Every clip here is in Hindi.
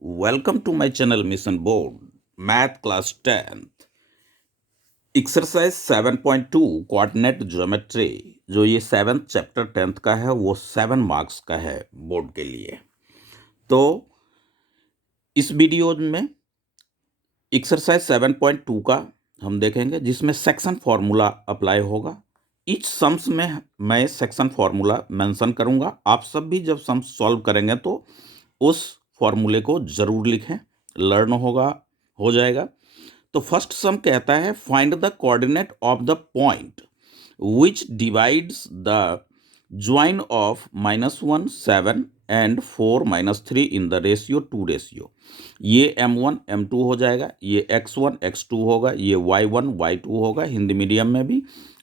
Welcome to my channel Mission Board Math Class 10th Exercise 7.2 Coordinate Geometry। जो ये 7th चैप्टर 10th का है वो 7 मार्क्स का है बोर्ड के लिए। तो इस वीडियो में एक्सरसाइज 7.2 का हम देखेंगे जिसमें सेक्शन फार्मूला अप्लाई होगा। ईच सम्स में मैं सेक्शन फार्मूला मेंशन करूंगा। आप सब भी जब सम्स सॉल्व करेंगे तो उस फार्मूले को जरूर लिखें, लर्न हो जाएगा। तो फर्स्ट सम कहता है find the coordinate of the point which divides the join of -1 7 and 4 -3 in the ratio 2 ये m1 m2 हो जाएगा, ये x1 x2 होगा, ये y1 y2 होगा हिंदी मीडियम में भी।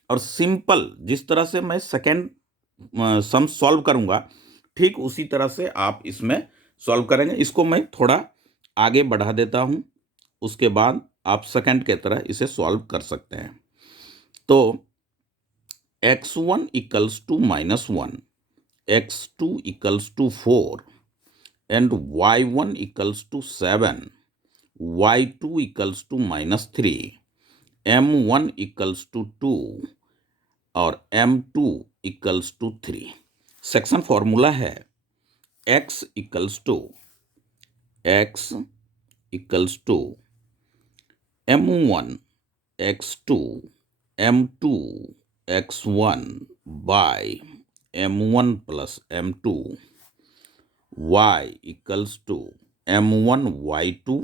और सिंपल जिस तरह से मैं सेकेंड सम सॉल्व करूंगा ठीक उसी तरह से आप इसमें सॉल्व करेंगे। इसको मैं थोड़ा आगे बढ़ा देता हूं, उसके बाद आप सेकंड के तरह इसे सॉल्व कर सकते हैं। तो x1 equals to -1, x2 equals to 4 and y1 equals to 7, y2 equals to -3, m1 equals to 2 और m2 equals to 3। Section formula है x equals to m1 x2 m2 x1 by m1 plus m2, y equals to m1 y2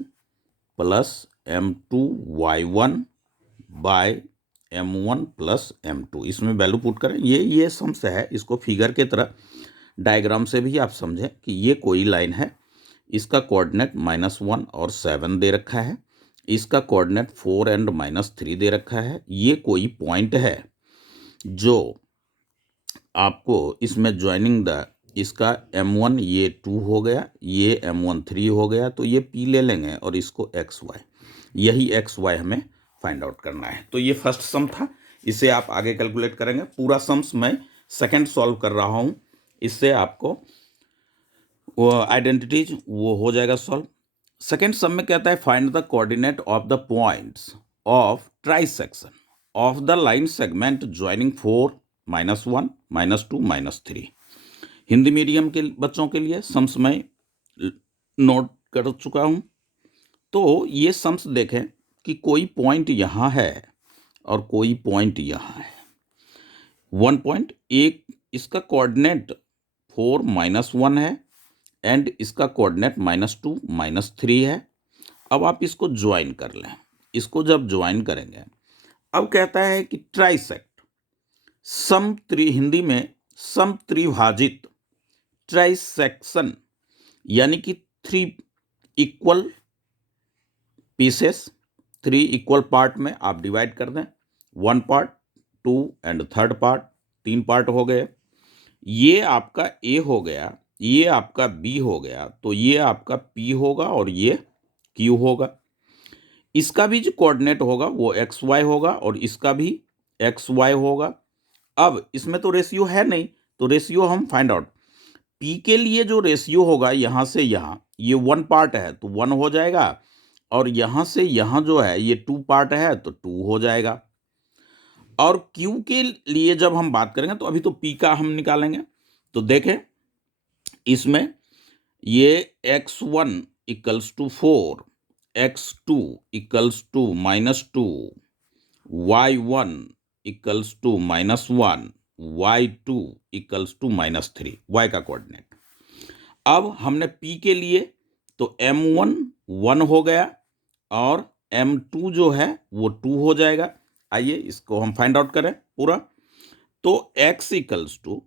plus m2 y1 by m1 plus m2। इसमें वैल्यू पुट करें। ये सम्स है, इसको फिगर के तरह डायग्राम से भी आप समझें कि ये कोई लाइन है, इसका कोऑर्डिनेट -1 और 7 दे रखा है, इसका कोऑर्डिनेट 4 एंड -3 दे रखा है। ये कोई पॉइंट है जो आपको इसमें ज्वाइनिंग द इसका m1 ये 2 हो गया, ये m1 3 हो गया, तो ये p ले लेंगे और इसको xy, यही xy हमें फाइंड आउट करना है। तो ये फर्स्ट सम था, इसे आप आगे कैलकुलेट करेंगे। पूरा सम्स मैं सेकंड सॉल्व कर रहा हूँ, इससे आपको वो आइडेंटिटीज वो हो जाएगा सॉल्व। सेकेंड सम में कहता है find the coordinate of the points of trisection of the line segment joining 4 -1 -2 -3। Hindi medium के बच्चों के लिए सम्स मैं नोट कर चुका हूं। तो ये सम्स देखें कि कोई पॉइंट यहाँ है और कोई पॉइंट यहाँ है। 1 पॉइंट, एक इसका कोऑर्डिनेट 4 -1 है एंड इसका कोऑर्डिनेट -2 -3 है। अब आप इसको ज्वाइन कर लें। इसको जब ज्वाइन करेंगे, अब कहता है कि ट्राइसेक्ट हिंदी में समत्रिभाजित ट्राइसेक्शन, यानी कि 3 इक्वल पीसेस, 3 इक्वल पार्ट में आप डिवाइड कर दें। 1 part, 2 and third part, 3 part हो गए। ये आपका ए हो गया, ये आपका बी हो गया, तो ये आपका पी होगा और ये क्यू होगा। इसका भी जो कोऑर्डिनेट होगा वो एक्स वाई होगा और इसका भी एक्स वाई होगा। अब इसमें तो रेशियो है नहीं, तो रेशियो हम फाइंड आउट। पी के लिए जो रेशियो होगा यहाँ से यहाँ, ये 1 पार्ट है तो 1 हो जाएगा, और यहाँ से यहाँ जो है ये 2 पार्ट है तो 2 हो जाएगा। और क्यू के लिए जब हम बात करेंगे तो अभी तो पी का हम निकालेंगे। तो देखें इसमें ये x1 equals to 4, x2 equals to -2, y1 equals to -1, y2 equals to -3, y का कोऑर्डिनेट। अब हमने p के लिए तो m1 1 हो गया और m2 जो है वो 2 हो जाएगा। आइए इसको हम फाइंड आउट करें पूरा। तो x equals to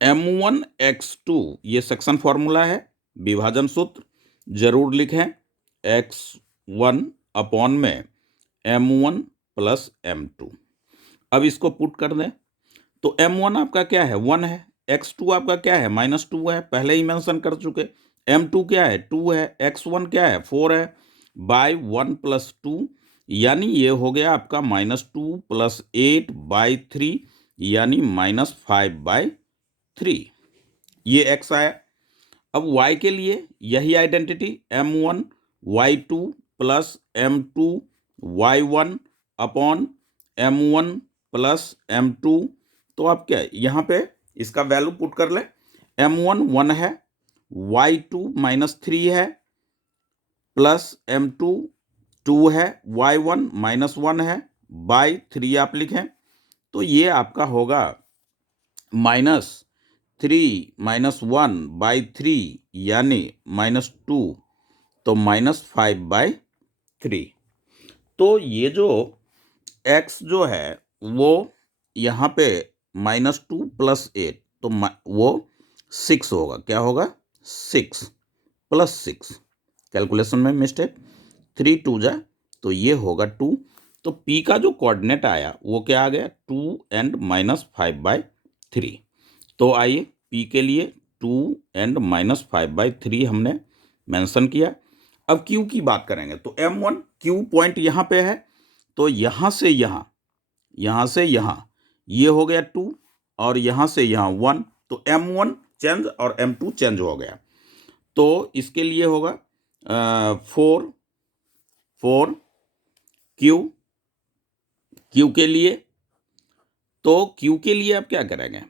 m1 x2, ये सेक्शन फॉर्मूला है, विभाजन सूत्र जरूर लिखें। x1 अपॉन में m1 प्लस m2। अब इसको पुट कर दें तो m1 आपका क्या है 1 है, x2 आपका क्या है -2 है, पहले ही मेंशन कर चुके। m2 क्या है 2 है, x1 क्या है 4 है, बाय 1 + 2, यानी ये हो गया आपका -2 + 8/3 यानी -5/3। ये x आया। अब y के लिए यही identity m1 y2 plus m2 y1 upon m1 plus m2। तो आप क्या यहाँ पे इसका वैल्यू पुट कर ले, m1 1 है, y2 -3 है, प्लस m2 2 है, y1 -1 है, बाई 3 आप लिखें। तो ये आपका होगा -3 -1 बाई 3 यानी -2, तो -5/3। तो ये जो x जो है वो यहाँ पे -2 + 8, तो वो 6 होगा। क्या होगा? 6 + 6, कैलकुलेशन में मिस्टेक, 3 2 जा, तो ये होगा 2। तो p का जो कोऑर्डिनेट आया वो क्या आ गया? 2 एंड -5/3। तो आइए p के लिए 2 एंड -5/3 हमने मेंशन किया। अब q की बात करेंगे तो m1 q पॉइंट यहाँ पे है, तो यहाँ से यहाँ, यहाँ से यहाँ ये हो गया 2 और यहाँ से यहाँ 1, तो m1 चेंज और m2 चेंज हो गया। तो इसके लिए होगा 4 4 क्यू के लिए, तो क्यू के लिए आप क्या करेंगे?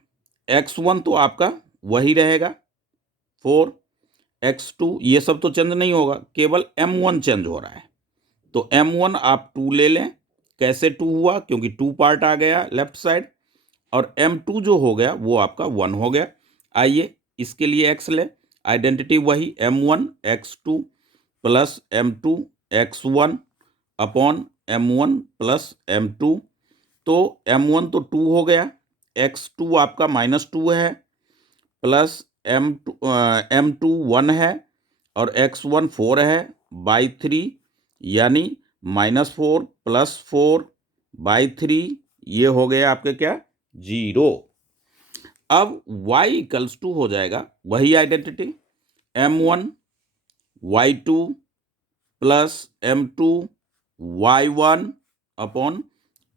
x1 तो आपका वही रहेगा 4, x2 ये सब तो चेंज नहीं होगा, केवल m1 चेंज हो रहा है। तो m1 आप 2 ले लें। कैसे 2 हुआ? क्योंकि 2 पार्ट आ गया लेफ्ट साइड, और m2 जो हो गया वो आपका 1 हो गया। आइए इसके लिए x ले, आइडेंटिटी वही m1 x2 plus m2 x1 upon m1 plus m2। तो m1 तो 2 हो गया, x2 आपका -2 है, प्लस m2 1 है, और x1 4 है बाई 3, यानी -4 + 4/3, ये हो गया आपके क्या? 0। अब y = हो जाएगा वही identity m1 y2 plus m2 y1 upon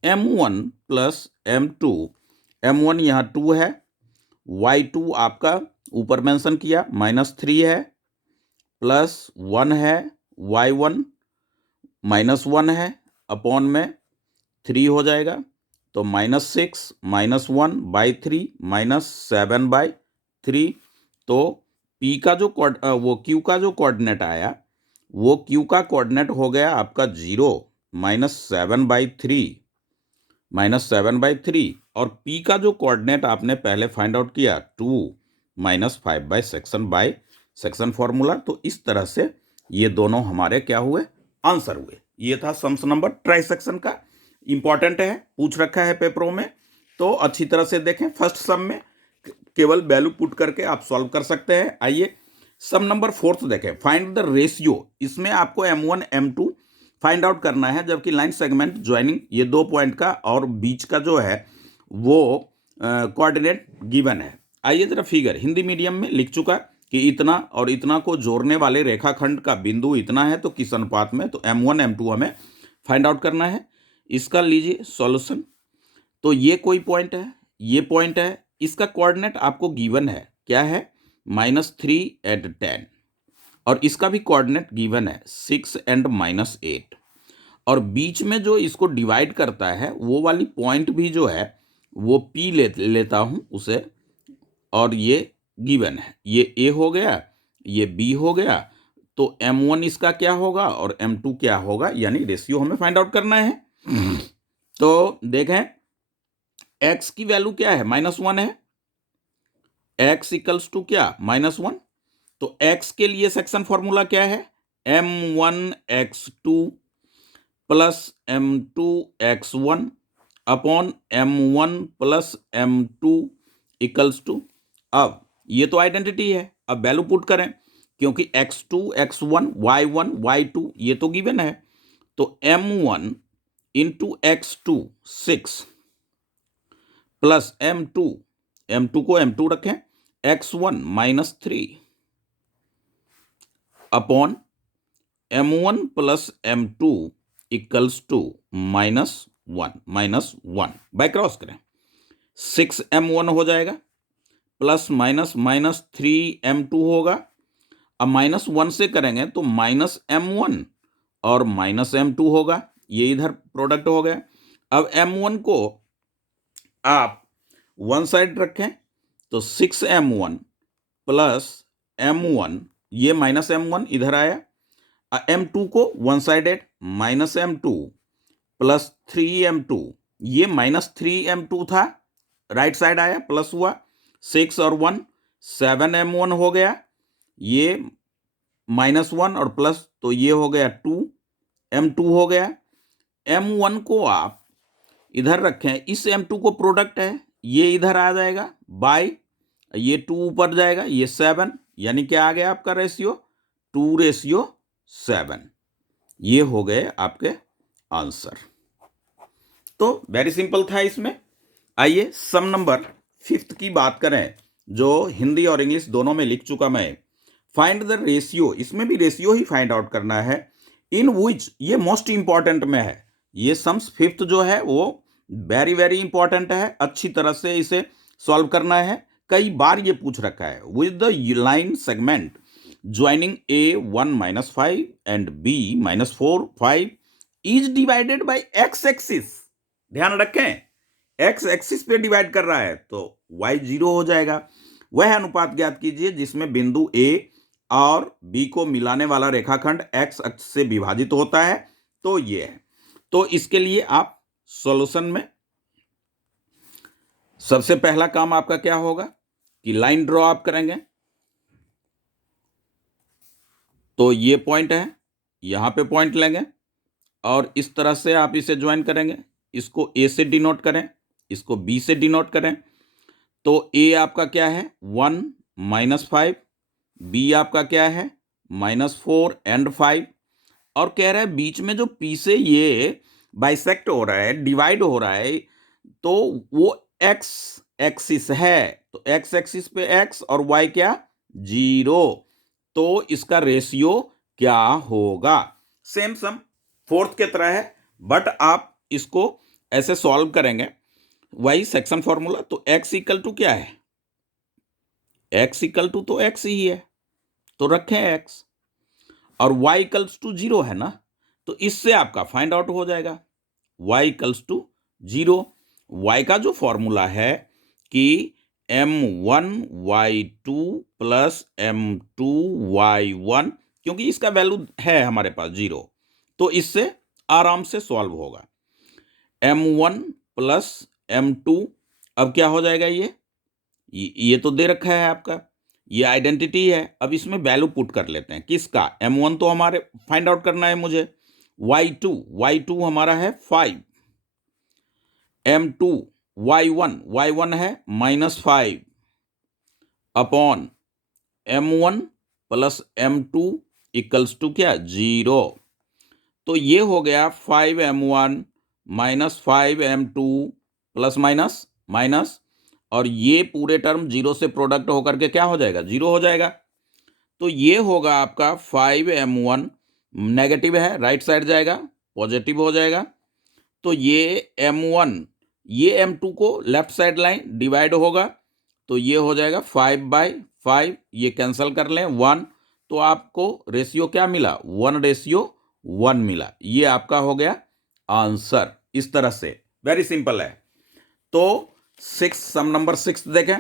m1 plus m2। m1 यहाँ 2 है, y2 आपका ऊपर मेंशन किया -3 है, प्लस 1 है, y1 -1 है, अपॉन में 3 हो जाएगा, तो -6 -1/3 -7/3। तो p का जो वो q का जो कोऑर्डिनेट आया, वो q का कोऑर्डिनेट हो गया आपका 0 -7/3 और p का जो कोऑर्डिनेट आपने पहले फाइंड आउट किया 2 -5/सेक्शन फॉर्मूला। तो इस तरह से ये दोनों हमारे क्या हुए? आंसर हुए। ये था सम्स नंबर ट्राइसेक्शन का, इंपॉर्टेंट है, पूछ रखा है पेपरों में, तो अच्छी तरह से देखें। फर्स्ट सम में केवल वैल्यू पुट करके आप सॉल्व कर सकते हैं। आइए सम नंबर 4 देखें, फाइंड द रेशियो। इसमें आपको m1 m2 फाइंड आउट करना है, जबकि लाइन सेगमेंट ज्वाइनिंग ये 2 पॉइंट का और बीच का जो है वो कोऑर्डिनेट गिवन है। आइए जरा फिगर हिंदी मीडियम में लिख चुका कि इतना और इतना को जोड़ने वाले रेखाखंड का बिंदु इतना है, तो किस अनुपात में, तो m1 m2 हमें फाइंड आउट करना है। इसका लीजिए सॉल्यूशन। तो ये कोई पॉइंट है, ये पॉइंट है, इसका कोऑर्डिनेट आपको गिवन है, क्या है? -3 एंड 10, और इसका भी कोऑर्डिनेट गिवन है 6 एंड -8, और बीच में जो इसको डिवाइड करता है वो वाली पॉइंट भी जो है वो P लेता हूं उसे, और ये गिवन है, ये A हो गया, ये B हो गया। तो m1 इसका क्या होगा और m2 क्या होगा, यानी रेशियो हमें फाइंड आउट करना है। तो देखें x की वैल्यू क्या है? -1 है, x = क्या? -1। तो x के लिए सेक्शन फॉर्मूला क्या है? m1 x2 plus m2 x1 upon m1 plus m2 = अब ये तो आइडेंटिटी है, अब वैल्यू पुट करें, क्योंकि x2 x1 y1 y2 ये तो गिवन है। तो m1 × x2 6 प्लस m2 को m2 रखें, x1 -3 upon m1 plus m2 = -1 by cross करें, 6m1 हो जाएगा, प्लस -3m2 होगा, अब -1 से करेंगे तो -m1 और -m2 होगा, ये इधर प्रोडक्ट हो गया। अब m1 को आप वन साइड रखें तो 6m1 प्लस m1, ये -m1 इधर आया, m2 को one sided -m2 plus 3m2, ये -3m2 था, राइट साइड आया, प्लस हुआ 6 और 1 7m1 हो गया, ये -1 और प्लस, तो ये हो गया 2m2 हो गया। m1 को आप इधर रखें, इस m2 को प्रोडक्ट है, ये इधर आ जाएगा बाय, ये 2 ऊपर जाएगा, ये 7, यानी क्या आ गया आपका रेशियो 2:7। ये हो गए आपके आंसर। तो वेरी सिंपल था इसमें। आइए सम नंबर 5 की बात करें, जो हिंदी और इंग्लिश दोनों में लिख चुका मैं। फाइंड द रेशियो, इसमें भी रेशियो ही फाइंड आउट करना है, इन विच, ये मोस्ट इंपॉर्टेंट में है, ये सम्स 5th जो है वो वेरी वेरी इंपॉर्टेंट है, अच्छी तरह से इसे सॉल्व करना है, कई बार ये पूछ रखा है। With the line segment joining A1 - 5 and B - 4 5 is divided by x axis, ध्यान रखें x एक्सिस पे डिवाइड कर रहा है तो y 0 हो जाएगा। वह अनुपात ज्ञात कीजिए जिसमें बिंदु A और B को मिलाने वाला रेखाखंड x अक्ष से विभाजित होता है, तो ये है। तो इसके लिए आप सॉल्यूशन में सबसे पहला काम आपका क्या होगा कि लाइन ड्रॉ आप करेंगे, तो ये पॉइंट है, यहां पे पॉइंट लेंगे और इस तरह से आप इसे ज्वाइन करेंगे, इसको A से डिनोट करें, इसको B से डिनोट करें, तो A आपका क्या है 1 - 5, B आपका क्या है -4 एंड 5, और कह रहा है बीच में जो P से ये बाइसेक्ट हो रहा है, डिवाइड हो रहा है, तो वो x एक्सिस है, तो x एक्सिस पे x और y क्या 0, तो इसका रेशियो क्या होगा। सेम सम 4th के तरह है, बट आप इसको ऐसे सॉल्व करेंगे, वही सेक्शन फॉर्मूला, तो x इक्वल टू क्या है, x इक्वल टू तो x ही है, तो रखें x, और y इक्वल्स टू 0 है ना, तो इससे आपका फाइंड आउट हो जाएगा y इक्वल्स टू 0। y का जो फॉर्मूला है कि m1y2 प्लस m2y1, क्योंकि इसका वैल्यू है हमारे पास 0, तो इससे आराम से सॉल्व होगा। m1 प्लस m2, अब क्या हो जाएगा, ये तो दे रखा है आपका, ये आइडेंटिटी है, अब इसमें वैल्यू पुट कर लेते हैं, किसका m1 तो हमारे फाइंड आउट करना है मुझे, y2 हमारा है 5, m2 y1 है -5 upon m1 plus m2 equals to क्या 0, तो ये हो गया 5m1 -5m2 plus minus minus, और ये पूरे टर्म 0 से प्रोडक्ट होकर के क्या हो जाएगा 0 हो जाएगा, तो ये होगा आपका 5m1, नेगेटिव है राइट साइड जाएगा, पॉजिटिव हो जाएगा, तो ये m1, ये m2 को लेफ्ट साइड लाइन डिवाइड होगा, तो ये हो जाएगा 5/5, ये कैंसिल कर लें 1, तो आपको रेशियो क्या मिला 1:1 मिला, ये आपका हो गया आंसर। इस तरह से वेरी सिंपल है। तो सम नंबर 6 देखें,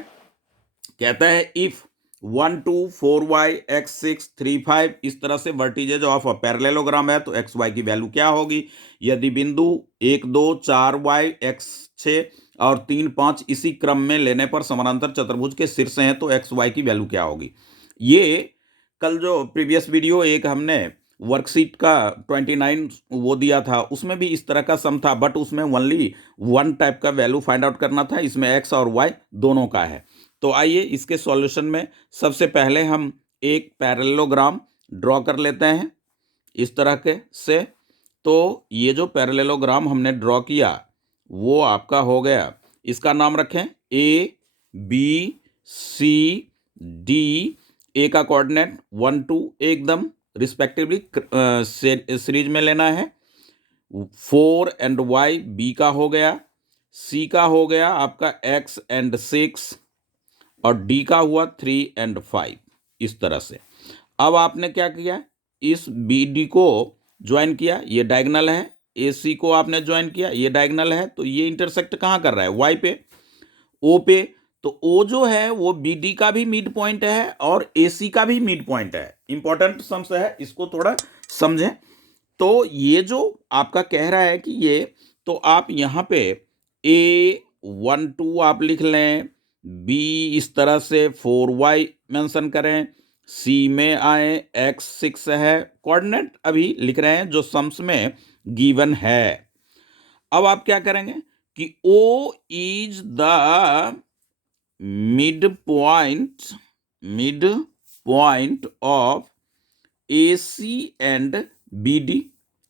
कहता है इफ 1 2 4y x 6 3 5, इस तरह से वर्टिजेज ऑफ अ पैरेललोग्राम है, तो एक्स वाई की वैल्यू क्या होगी, यदि बिंदु 1 2 4y x 6 और 3 5 इसी क्रम में लेने पर समानांतर चतुर्भुज के शीर्ष हैं, तो एक्स वाई की वैल्यू क्या होगी। ये कल जो प्रीवियस वीडियो एक हमने वर्कशीट का 29 वो दिया था, उसमें भी इस तरह का सम था, बट उसमें ओनली वन टाइप का वैल्यू फाइंड आउट करना था, इसमें एक्स और वाई दोनों का है। तो आइए इसके सॉल्यूशन में सबसे पहले हम एक पैरेललोग्राम ड्रॉ कर लेते हैं इस तरह के से। तो ये जो पैरेललोग्राम हमने ड्रॉ किया वो आपका हो गया, इसका नाम रखें ABCD, ए का कोऑर्डिनेट 1 2 एकदम रिस्पेक्टिवली सीरीज में लेना है, 4 एंड y B का हो गया, C का हो गया आपका x एंड 6, और D का हुआ 3 एंड 5, इस तरह से। अब आपने क्या किया, इस बी डी को ज्वाइन किया, ये डायगनल है, ए सी को आपने ज्वाइन किया, ये डायगनल है, तो ये इंटरसेक्ट कहाँ कर रहा है, वाई पे, ओ पे। तो ओ जो है वो बी डी का भी मिड पॉइंट है और ए सी का भी मिड पॉइंट है। इंपॉर्टेंट सम्स है, इसको थोड़ा समझें। तो ये जो आपका कह रहा है कि ये, तो आप यहाँ पे A12 आप लिख लें, बी इस तरह से 4y मेंशन करें, सी में आए, x6 है, कोऑर्डिनेट अभी लिख रहे हैं जो सम्स में गिवन है। अब आप क्या करेंगे कि O is the mid point of AC and BD,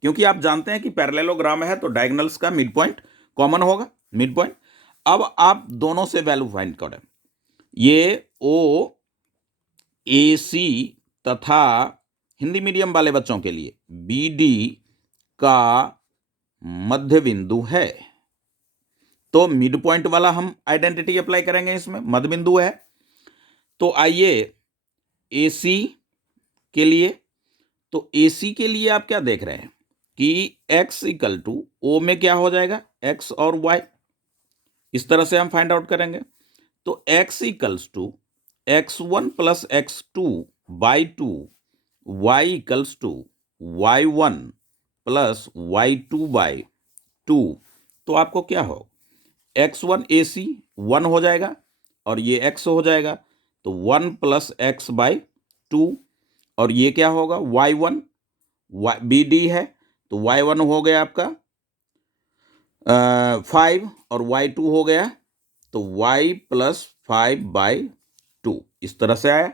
क्योंकि आप जानते हैं कि पैरेललोग्राम है तो डायगोनल्स का मिड पॉइंट कॉमन होगा, मिड पॉइंट। अब आप दोनों से वैल्यू फाइंड करें, ये OAC तथा हिंदी मीडियम वाले बच्चों के लिए BD का मध्य बिंदु है, तो मिड पॉइंट वाला हम आइडेंटिटी अप्लाई करेंगे इसमें, मध्य बिंदु है। तो आइए AC के लिए, तो AC के लिए आप क्या देख रहे हैं कि x इक्वल टू O में क्या हो जाएगा, x और y, इस तरह से हम फाइंड आउट करेंगे। तो x equals to x1 plus x2 by 2, y equals to y1 plus y2 by 2। तो आपको क्या हो, x1 AC 1 हो जाएगा और ये x हो जाएगा, तो 1 प्लस x बाई 2, और ये क्या होगा, y1, BD है तो y1 हो गया आपका 5 और y2 हो गया तो y प्लस 5 बाई 2, इस तरह से आया।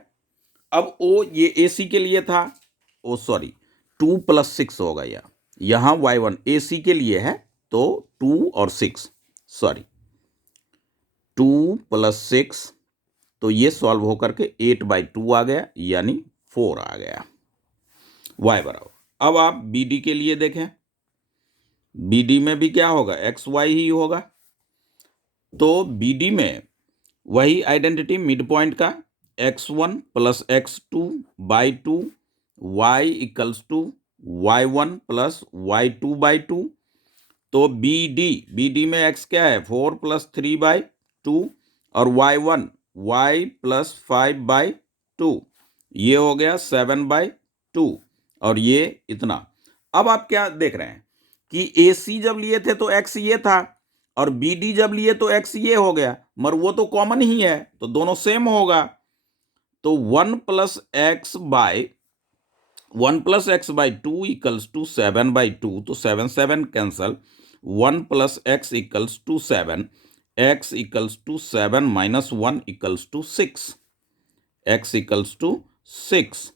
अब O ये AC के लिए था, ओ सॉरी 2 प्लस 6 होगा, यहाँ y1 AC के लिए है तो 2 और 6, सॉरी 2 प्लस 6, तो ये सॉल्व होकर के 8 बाई 2 आ गया, यानी 4 आ गया, y बराबर। अब आप BD के लिए देखें, BD में भी क्या होगा, XY ही होगा, तो BD में वही आइडेंटिटी मिड पॉइंट का, x1 plus x2 by 2, y equals to y1 plus y2 by 2। तो BD में x क्या है, 4 प्लस 3 बाई 2, और y1 y प्लस 5 बाई 2, ये हो गया 7 बाई 2, और ये इतना। अब आप क्या देख रहे हैं कि AC जब लिए थे तो x ये था, और BD जब लिए तो x ये हो गया, मगर वो तो कॉमन ही है तो दोनों सेम होगा। तो 1 plus x by 2 equals to 7 by 2, तो 7 7 cancel, 1 plus x equals to 7, x equals to 7 minus 1 equals to 6, x equals to 6।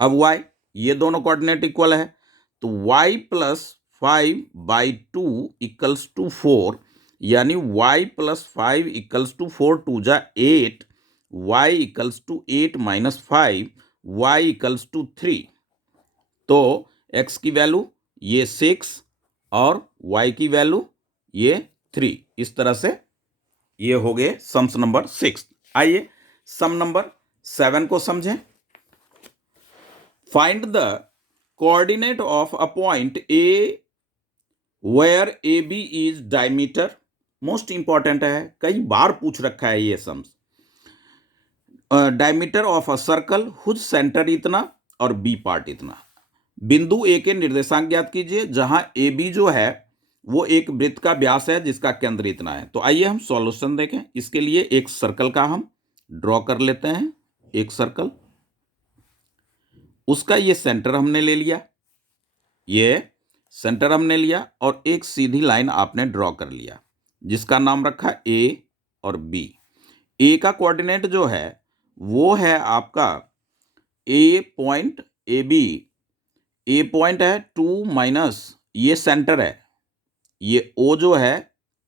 अब y, ये दोनों कोऑर्डिनेट इक्वल है, तो y plus 5 by 2 equals to 4, यानी y प्लस 5 इक्वल्स टू 4 टू जा 8, y equals to 8 minus 5, y equals to 3। तो x की वैल्यू ये 6 और y की वैल्यू ये 3, इस तरह से ये हो गए सम्स नंबर 6। आइए सम नंबर 7 को समझें। Find the coordinate of a point A where AB is diameter. Most important है, कई बार पूछ रखा है ये sums. Diameter of a circle whose centre इतना और B पार्ट इतना। बिंदु A के निर्देशांक ज्ञात कीजिए जहां AB जो है वो एक वृत्त का व्यास है जिसका केंद्र इतना है। तो आइए हम सॉल्यूशन देखें। इसके लिए एक सर्कल का हम ड्रॉ कर लेते हैं, एक सर्कल, उसका ये सेंटर हमने ले लिया, ये सेंटर हमने लिया, और एक सीधी लाइन आपने ड्रॉ कर लिया जिसका नाम रखा A और B। A का कोऑर्डिनेट जो है वो है आपका A point AB, A point है 2 माइनस, ये सेंटर है, ये O जो है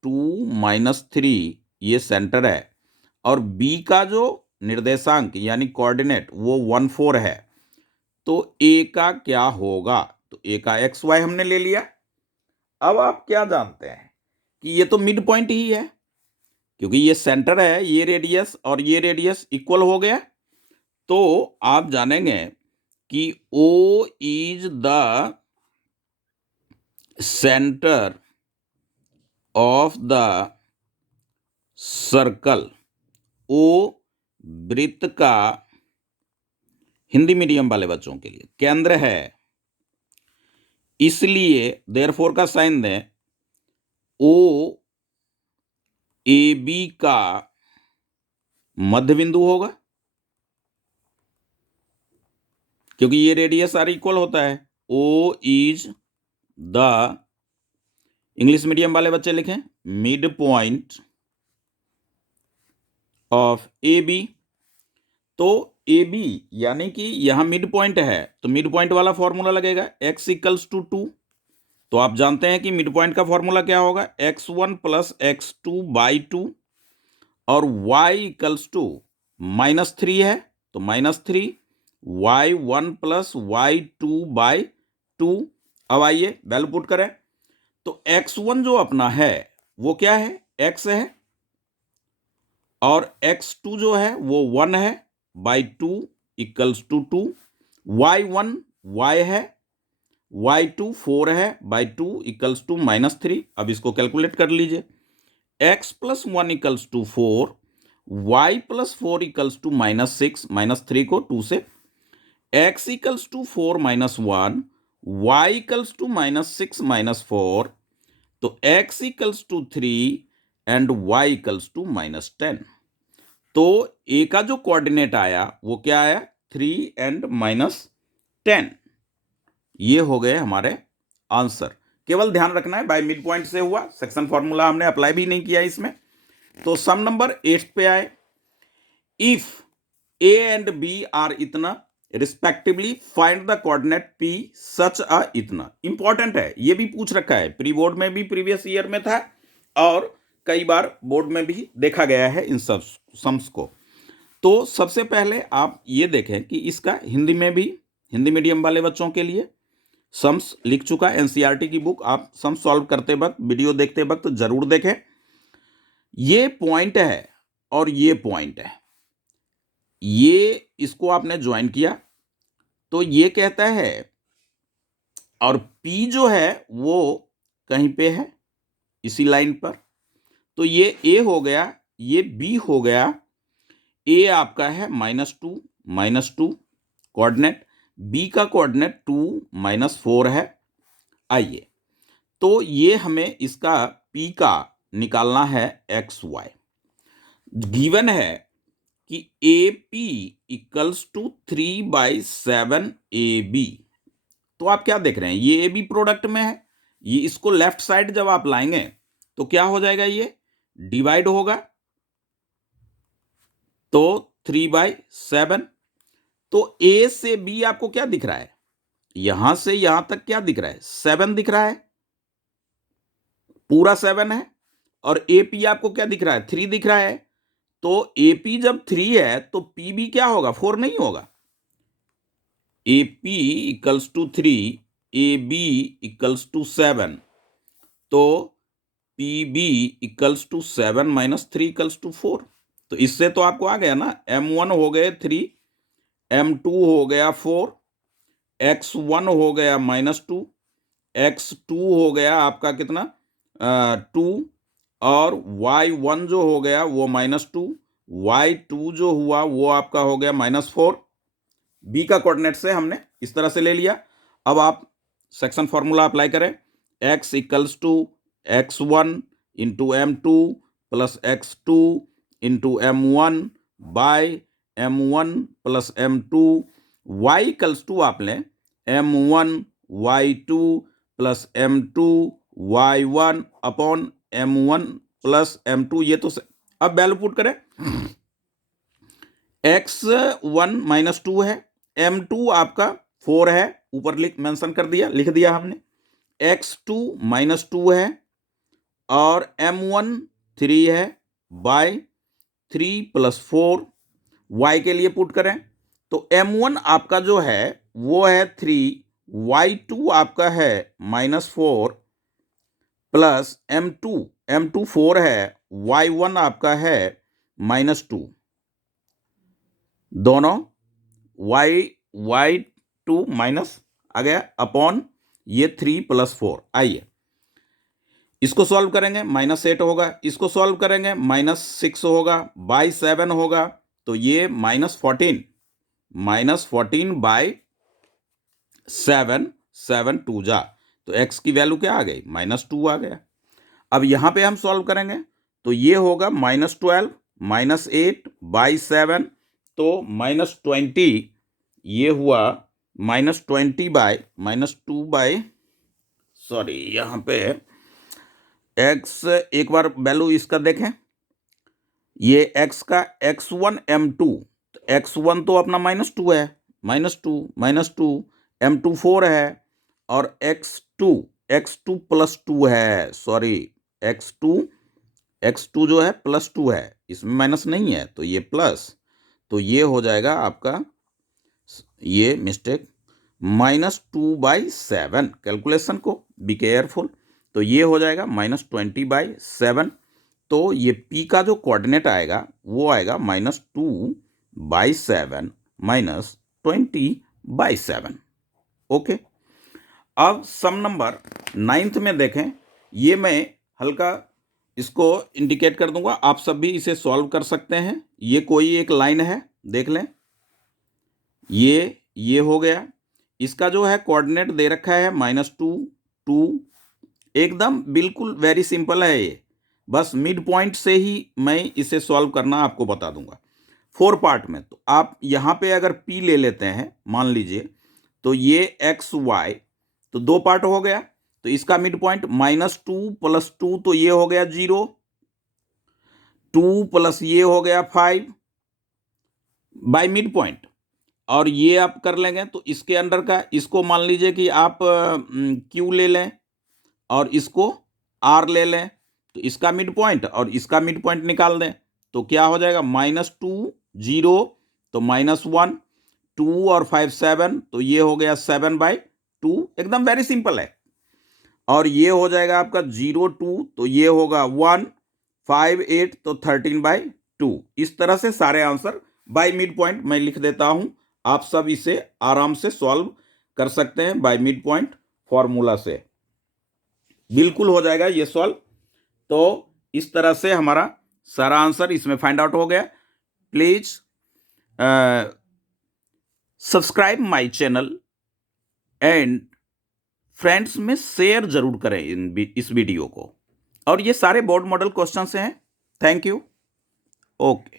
2 माइनस 3, ये सेंटर है, और B का जो निर्देशांक यानी कोऑर्डिनेट वो 1 4 है। तो A का क्या होगा, तो A का XY हमने ले लिया। अब आप क्या जानते हैं कि ये तो मिड पॉइंट ही है, क्योंकि ये सेंटर है, ये रेडियस और ये रेडियस इक्वल हो गया। तो आप जानेंगे कि O is the centre of the circle, O वृत्त का, हिंदी मीडियम वाले बच्चों के लिए, केंद्र है, इसलिए देयरफॉर का साइन दें, O ए बी का मध्य बिंदु होगा, क्योंकि ये रेडियस आर इक्वल होता है। O is the, English medium वाले बच्चे लिखें, mid point of A B. तो ए बी यानी कि यहां मिड पॉइंट है, तो मिड पॉइंट वाला फॉर्मूला लगेगा x इक्वल्स टू 2। तो आप जानते हैं कि मिड पॉइंट का फॉर्मूला क्या होगा, x1 प्लस x2 बाई 2, और y इक्वल्स टू -3 है, तो -3 y1 प्लस y2 बाई 2। अब आइए वैल्यू पुट करें, तो x1 जो अपना है वो क्या है, x है, और x2 जो है वो 1 है, by 2 equals to 2। y1 y है, y2 4 है, बाई 2 इक्वल्स टू -3। अब इसको कैलकुलेट कर लीजिए, x plus 1 equals to 4, y plus 4 equals to -6, -3 को 2 से, x equals to 4 - 1, y equals to -6 - 4, तो x equals to 3 and y equals to -10। तो a का जो कोऑर्डिनेट आया वो क्या आया, 3 एंड -10। ये हो गए हमारे आंसर। केवल ध्यान रखना है बाय मिड पॉइंट से हुआ, सेक्शन फॉर्मूला हमने अप्लाई भी नहीं किया इसमें। तो सम नंबर 8 पे आए, if a and b are इतना respectively find the coordinate p such a इतना। इंपॉर्टेंट है, ये भी पूछ रखा है, प्री बोर्ड में भी प्रीवियस ईयर में था और कई बार बोर्ड में भी देखा गया है इन सब सम्स को। तो सबसे पहले आप ये देखें कि इसका हिंदी में भी, हिंदी मीडियम वाले बच्चों के लिए सम्स लिख चुका एनसीईआरटी की बुक, आप सम सॉल्व करते वक्त, वीडियो देखते वक्त जरूर देखें। ये पॉइंट है और ये पॉइंट है, ये इसको आपने ज्वाइन किया तो ये कहता है, और P जो है वो कहीं पे है इसी लाइन पर, तो ये A हो गया, ये B हो गया। A आपका है -2 कोऑर्डिनेट, B का कोऑर्डिनेट 2 - 4 है। आइए, तो ये हमें इसका P का निकालना है XY। गिवन है कि AP इक्वल्स टू 3/7 AB। तो आप क्या देख रहे हैं, ये AB प्रोडक्ट में है, ये इसको लेफ्ट साइड जब आप लाएंगे तो क्या हो जाएगा, ये डिवाइड होगा, तो 3/7। तो A से B आपको क्या दिख रहा है, यहां से यहां तक क्या दिख रहा है, 7 दिख रहा है, पूरा 7 है। और AP आपको क्या दिख रहा है, 3 दिख रहा है। तो AP जब 3 है तो PB क्या होगा, 4 नहीं होगा। AP equals to 3, AB equals to 7, तो PB equals to 7 - 3 equals to 4। तो इससे तो आपको आ गया ना, M1 हो गए 3, M2 हो गया 4, X1 हो गया -2, X2 हो गया आपका कितना 2, और Y1 जो हो गया वो -2, Y2 जो हुआ वो आपका हो गया -4। बी का कोऑर्डिनेट से हमने इस तरह से ले लिया। अब आप सेक्शन फॉर्मूला अप्लाई करें, x equals to x1 into M2 plus x2 into M1 by M1 plus M2, y equals to आप लें M1 y2 plus M2 y1 upon M1 plus M2। ये तो अब वैल्यू पुट करें, x1 -2 है, M2 आपका 4 है, ऊपर मेंशन कर दिया, लिख दिया हमने, x2 -2 है, और M1 3 है, बाय 3 + 4। y के लिए पुट करें तो M1 आपका जो है वो है 3, y2 आपका है -4 प्लस M2 4 है, y1 आपका है -2। दोनों y 2 माइनस आ गया अपॉन ये 3 + 4। आइए इसको सॉल्व करेंगे, -8 होगा। इसको सॉल्व करेंगे, -6 होगा, बाई 7 होगा, तो ये -14 बाई 7, 7 2 जा, तो x की वैल्यू क्या आ गई, -2 आ गया। अब यहां पे हम सॉल्व करेंगे तो ये होगा -12 -8 बाई 7, तो -20, ये हुआ -20 बाई -2 बाई, सॉरी यहां पे x, एक बार वैल्यू इसका देखें, ये x का x1 m2, x1 तो अपना -2 है, -2 m2 4 है, और x2 +2 है, सॉरी x2 जो है +2 है, इसमें माइनस नहीं है तो ये प्लस, तो ये हो जाएगा आपका, ये मिस्टेक, -2/7। कैलकुलेशन को बी केयरफुल, तो ये हो जाएगा -20/7। तो ये p का जो कोऑर्डिनेट आएगा वो आएगा -2/7 -20/7। ओके, अब सम नंबर 9th में देखें, ये मैं हल्का इसको इंडिकेट कर दूंगा, आप सब भी इसे सॉल्व कर सकते हैं। ये कोई एक लाइन है, देख लें, ये हो गया, इसका जो है कोऑर्डिनेट दे रखा है -2 2, एकदम बिल्कुल वेरी सिंपल है ये, बस मिड पॉइंट से ही मैं इसे सॉल्व करना आपको बता दूंगा 4 पार्ट में। तो आप यहां पे अगर p ले लेते हैं, मान लीजिए, तो ये x y, तो 2 पार्ट हो गया, तो इसका मिड पॉइंट -2 + 2, तो ये हो गया 0, 2 प्लस ये हो गया 5 बाय मिड पॉइंट, और ये आप कर लेंगे तो इसके अंदर का, इसको मान लीजिए कि आप q ले लें और इसको r ले लें, तो इसका मिड पॉइंट और इसका मिड पॉइंट निकाल दें, तो क्या हो जाएगा, -2 0, तो -1, 2 और 5 7, तो ये हो गया 7/2, एकदम वेरी सिंपल है। और ये हो जाएगा आपका 0 2, तो ये होगा 1 5 8, तो 13/2। इस तरह से सारे आंसर बाय मिड पॉइंट मैं लिख देता हूं, आप सब इसे आराम से सॉल्व कर सकते हैं बाय मिड पॉइंट फॉर्मूला से, बिल्कुल हो जाएगा ये सॉल्व। तो इस तरह से हमारा सारा आंसर इसमें फाइंड आउट हो गया। Please subscribe my channel and friends में शेयर जरूर करें इस वीडियो को, और ये सारे बोर्ड मॉडल क्वेश्चंस हैं। Thank you. ओके।